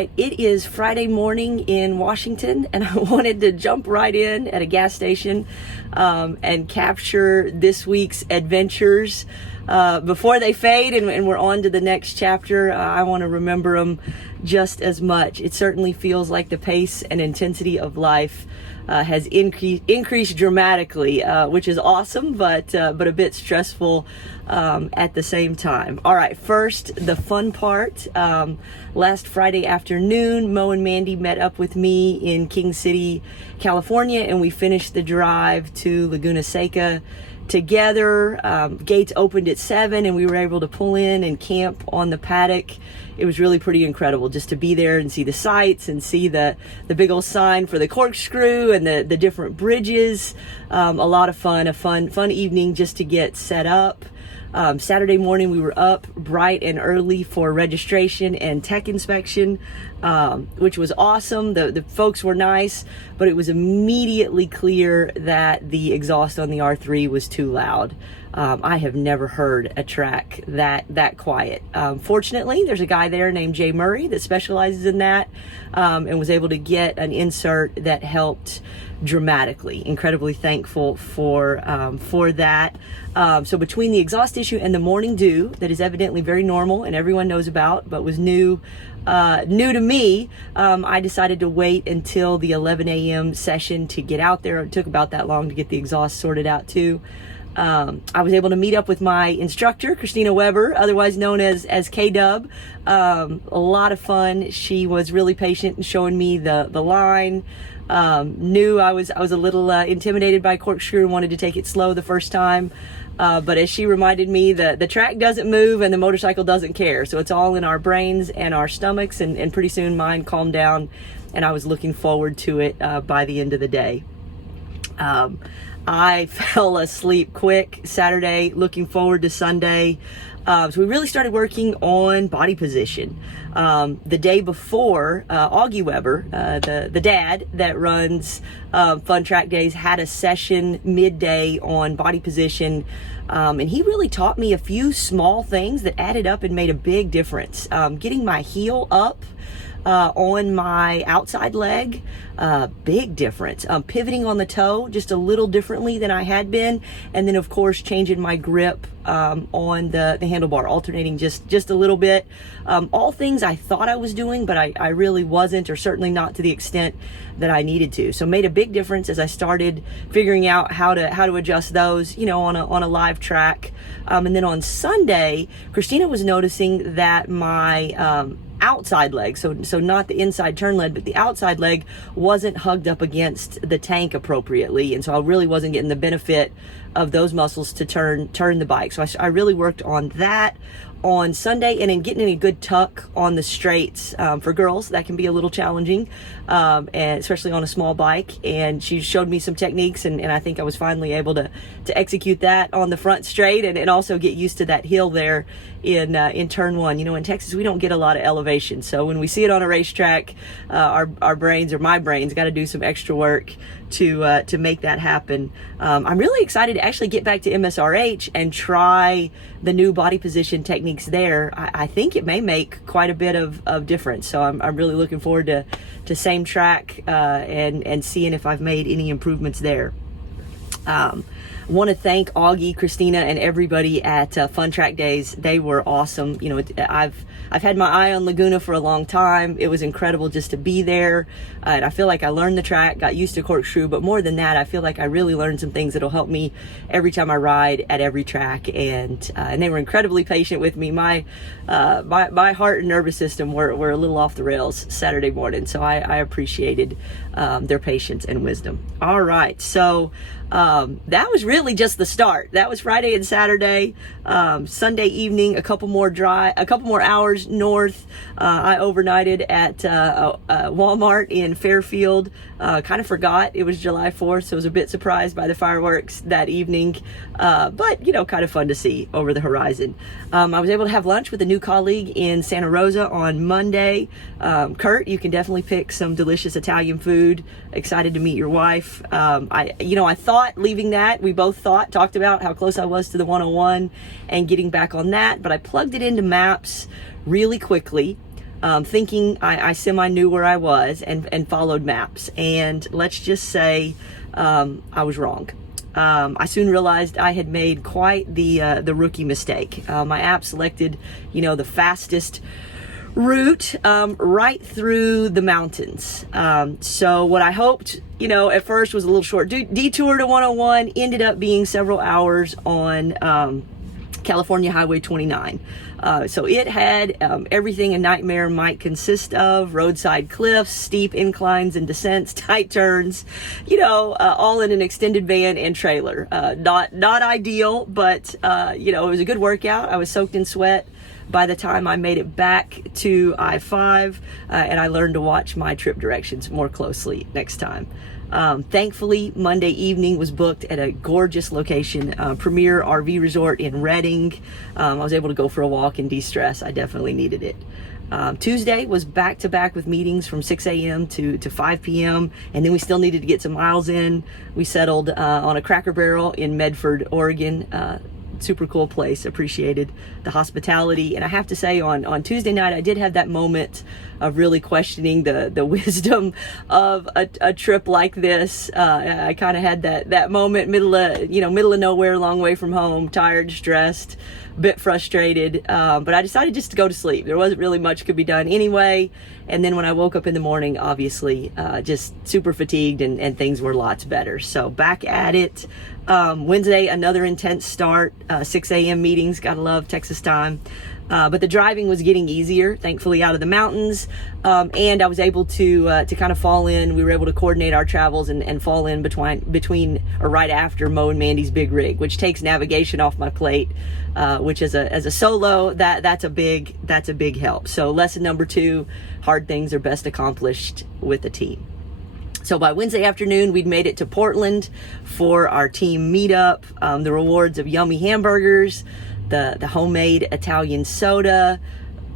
right, it is Friday morning in Washington, and I wanted to jump right in at a gas station and capture this week's adventures before they fade and we're on to the next chapter. I want to remember them just as much. It certainly feels like the pace and intensity of life has increased dramatically, which is awesome, but a bit stressful at the same time. All right, first, the fun part. Last Friday afternoon, Mo and Mandy met up with me in King City, California, and we finished the drive to Laguna Seca together. Gates opened at 7 and we were able to pull in and camp on the paddock. It was really pretty incredible just to be there and see the sights and see the big old sign for the corkscrew and the different bridges. A lot of fun, a fun evening just to get set up. Saturday morning we were up bright and early for registration and tech inspection, which was awesome. The folks were nice, but it was immediately clear that the exhaust on the R3 was too loud. I have never heard a track that quiet. Fortunately, there's a guy there named Jay Murray that specializes in that, and was able to get an insert that helped dramatically. Incredibly thankful for that. So between the exhaust issue and the morning dew that is evidently very normal and everyone knows about, but was new to me, I decided to wait until the 11 a.m. session to get out there. It took about that long to get the exhaust sorted out too. I was able to meet up with my instructor, Christina Weber, otherwise known as K-Dub. A lot of fun. She was really patient in showing me the line. Knew I was a little intimidated by corkscrew and wanted to take it slow the first time. But as she reminded me, the track doesn't move and the motorcycle doesn't care. So it's all in our brains and our stomachs, and pretty soon mine calmed down and I was looking forward to it by the end of the day. I fell asleep quick Saturday, looking forward to Sunday. So we really started working on body position. The day before, Augie Weber, the dad that runs Fun Track Days, had a session midday on body position. And he really taught me a few small things that added up and made a big difference. Getting my heel up on my outside leg, big difference. Pivoting on the toe just a little differently than I had been, and then of course changing my grip on the handlebar, alternating just a little bit. All things I thought I was doing, but I really wasn't, or certainly not to the extent that I needed to. So made a big difference as I started figuring out how to adjust those, on a live track. And then on Sunday, Christina was noticing that my outside leg, so not the inside turn leg, but the outside leg wasn't hugged up against the tank appropriately, and so I really wasn't getting the benefit of those muscles to turn the bike. So I really worked on that on Sunday, and in getting a good tuck on the straights. For girls, that can be a little challenging, and especially on a small bike. And she showed me some techniques, and I think I was finally able to execute that on the front straight, and also get used to that hill there in turn 1. In Texas we don't get a lot of elevation, so when we see it on a racetrack, our brains, or my brain's got to do some extra work to make that happen. I'm really excited to actually get back to MSRH and try the new body position techniques there. I think it may make quite a bit of difference, so I'm really looking forward to same track and seeing if I've made any improvements there. Want to thank Augie, Christina, and everybody at Fun Track Days. They were awesome. I've had my eye on Laguna for a long time. It was incredible just to be there, and I feel like I learned the track, got used to corkscrew, but more than that, I feel like I really learned some things that'll help me every time I ride at every track. And they were incredibly patient with me. My heart and nervous system were a little off the rails Saturday morning, so I appreciated their patience and wisdom. All right, so that was really just the start. That was Friday and Saturday. Sunday evening, a couple more hours north. I overnighted at Walmart in Fairfield. Kind of forgot it was July 4th, so I was a bit surprised by the fireworks that evening. But kind of fun to see over the horizon. I was able to have lunch with a new colleague in Santa Rosa on Monday. Kurt, you can definitely pick some delicious Italian food. Excited to meet your wife. I thought leaving that, we both talked about how close I was to the 101 and getting back on that, but I plugged it into Maps really quickly. thinking I semi knew where I was and followed maps. And let's just say I was wrong. I soon realized I had made quite the rookie mistake. My app selected, the fastest route right through the mountains. So what I hoped, at first was a little short detour to 101 ended up being several hours on California Highway 29. So it had everything a nightmare might consist of: roadside cliffs, steep inclines and descents, tight turns, all in an extended van and trailer. Not ideal, but it was a good workout. I was soaked in sweat by the time I made it back to I-5, and I learned to watch my trip directions more closely next time. Thankfully, Monday evening was booked at a gorgeous location, Premier RV Resort in Redding. I was able to go for a walk and de-stress. I definitely needed it. Tuesday was back-to-back with meetings from 6 a.m. to 5 p.m. And then we still needed to get some miles in. We settled on a Cracker Barrel in Medford, Oregon. Super cool place. Appreciated the hospitality. And I have to say, on Tuesday night, I did have that moment of really questioning the wisdom of a trip like this. I kind of had that moment, middle of nowhere, long way from home, tired, stressed, a bit frustrated. But I decided just to go to sleep. There wasn't really much could be done anyway. And then when I woke up in the morning, obviously, just super fatigued and things were lots better. So back at it. Wednesday, another intense start, 6 a.m. meetings, gotta love Texas time. But the driving was getting easier, thankfully, out of the mountains. And I was able to kind of fall in. We were able to coordinate our travels and fall in between or right after Mo and Mandy's big rig, which takes navigation off my plate, which as a solo, that's a big help. So lesson number 2, hard things are best accomplished with a team. So by Wednesday afternoon, we'd made it to Portland for our team meetup. The rewards of yummy hamburgers, the homemade Italian soda,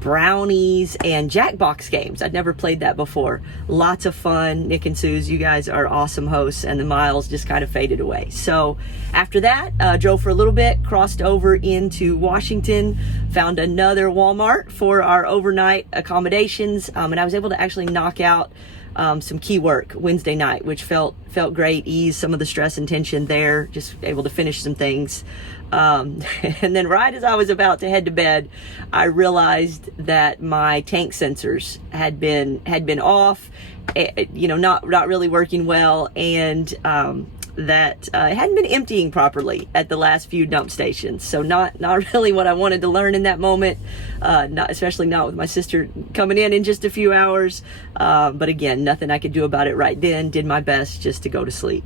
brownies, and Jackbox games. I'd never played that before. Lots of fun. Nick and Suze, you guys are awesome hosts, and the miles just kind of faded away. So after that, drove for a little bit, crossed over into Washington, found another Walmart for our overnight accommodations, and I was able to actually knock out some key work Wednesday night, which felt great, eased some of the stress and tension there, just able to finish some things. And then right as I was about to head to bed, I realized that my tank sensors had been off, not really working well, and that it hadn't been emptying properly at the last few dump stations. So not really what I wanted to learn in that moment, especially not with my sister coming in just a few hours. But again, nothing I could do about it right then. Did my best just to go to sleep.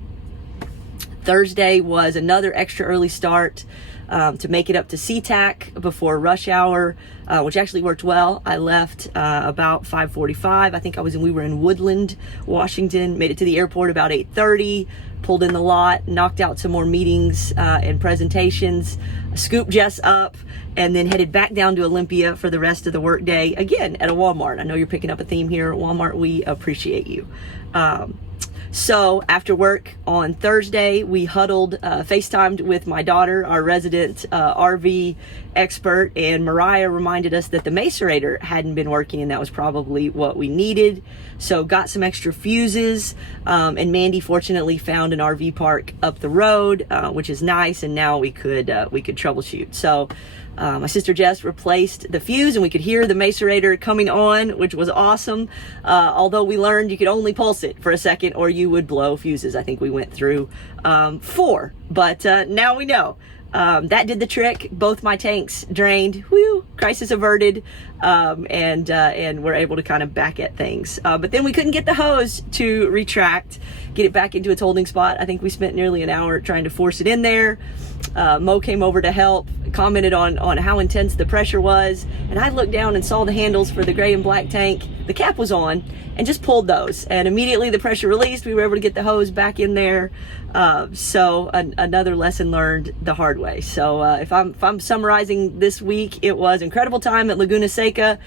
Thursday was another extra early start to make it up to SeaTac before rush hour, which actually worked well. I left about 5:45. I think we were in Woodland, Washington. Made it to the airport about 8:30. Pulled in the lot, knocked out some more meetings and presentations, scooped Jess up, and then headed back down to Olympia for the rest of the workday. Again, at a Walmart. I know you're picking up a theme here at Walmart. We appreciate you. So after work on Thursday, we huddled, FaceTimed with my daughter, our resident RV expert, and Mariah reminded us that the macerator hadn't been working, and that was probably what we needed. So got some extra fuses, and Mandy fortunately found an RV park up the road, which is nice, and now we could troubleshoot. So my sister Jess replaced the fuse, and we could hear the macerator coming on, which was awesome. Although we learned you could only pulse it for a second or you would blow fuses. I think we went through 4, but now we know. That did the trick. Both my tanks drained. Whew, crisis averted, and we're able to kind of back at things. But then we couldn't get the hose to retract, get it back into its holding spot. I think we spent nearly an hour trying to force it in there. Mo came over to help, commented on how intense the pressure was, and I looked down and saw the handles for the gray and black tank. The cap was on, and just pulled those, and immediately the pressure released. We were able to get the hose back in there. So another lesson learned the hard way. So if I'm summarizing this week, it was incredible time at Laguna Seca,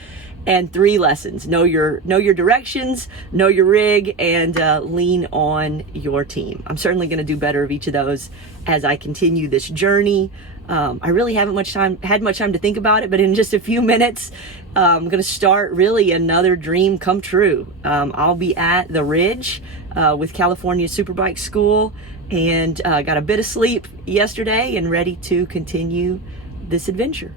and 3 lessons: know your directions, know your rig, and lean on your team. I'm certainly going to do better of each of those as I continue this journey. I really haven't had much time to think about it, but in just a few minutes, I'm going to start really another dream come true. I'll be at the Ridge with California Superbike School, and got a bit of sleep yesterday and ready to continue this adventure.